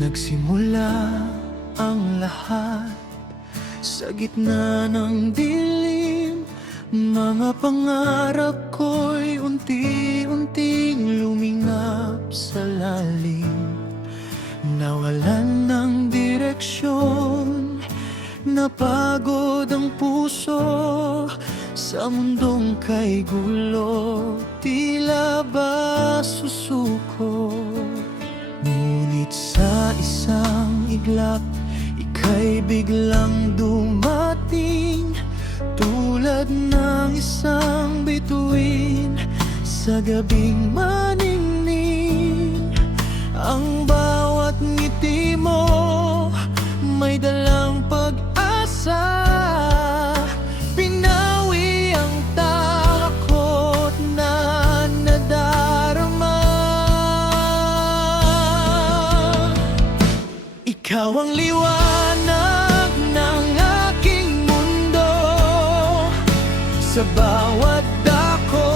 Nagsimula ang lahat sa gitna ng dilim. Mga pangarap ko'y unti-unting lumingap sa lalim. Nawalan ng direksyon, napagod ang puso sa mundong kay gulo, tila ba susuko. Ngunit sa isang iglap, ika'y biglang dumating, tulad ng isang bituin sa gabing maningning. Ang bawat ngiti mo may dalang pag-asa, pinawi ang takot na nadarama. Ikaw ang liwanag ng aking mundo, sa bawat dako,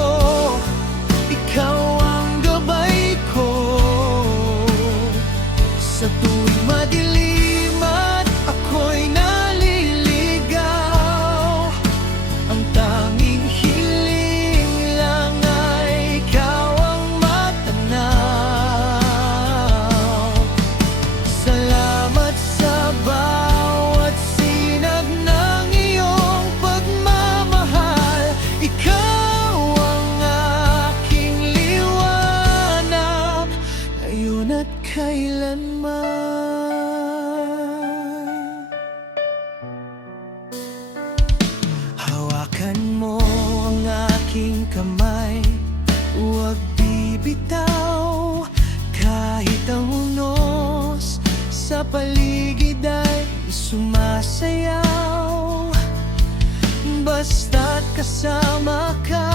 ikaw ang gabay ko. Sa tuwing madilim at ako'y naliligaw, ang tanging hiling lang ay ikaw ang matanaw. Salamat sa bawat sinag ng iyong pagmamahal. Ikaw ang aking liwanag, ngayon at kailanman. Hawakan mo ang aking kamay, huwag bibitaw. Kahit ang unos sa paligid ay sumasayaw, basta't kasama ka.